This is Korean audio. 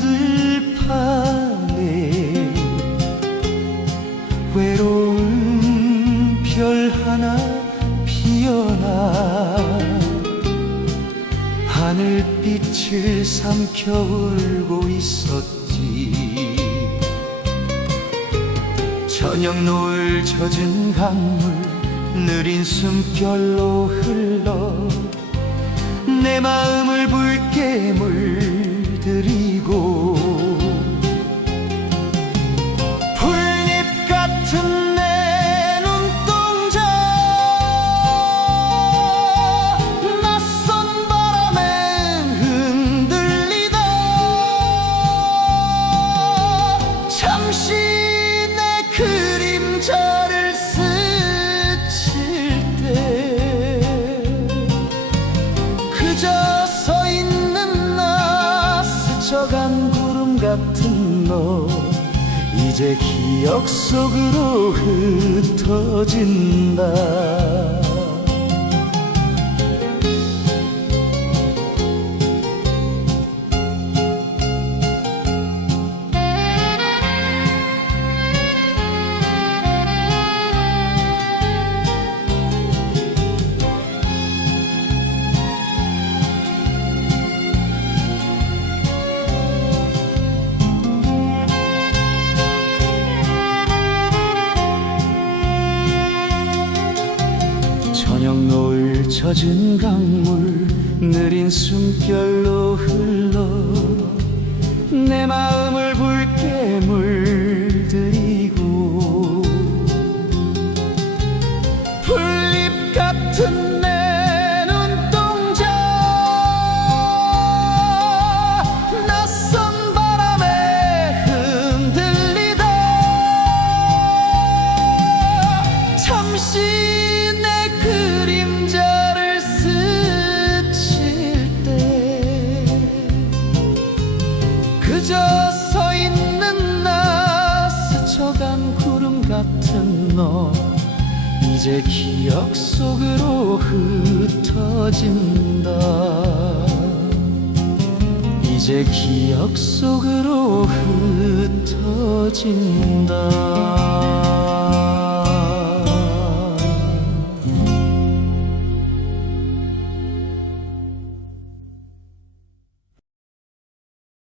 들판에 외로운 별 하나 피어나 하늘빛을 삼켜 울고 있었지. 저녁 노을 젖은 강물 느린 숨결로 흘러 스쳐간 구름 같은 너 이제 기억 속으로 흩어진다 저녁 노을 젖은 강물 느린 숨결로 흘러 그저 서 있는 나 스쳐간 구름 같은 너. 이제 기억 속으로 흩어진다. 이제 기억 속으로 흩어진다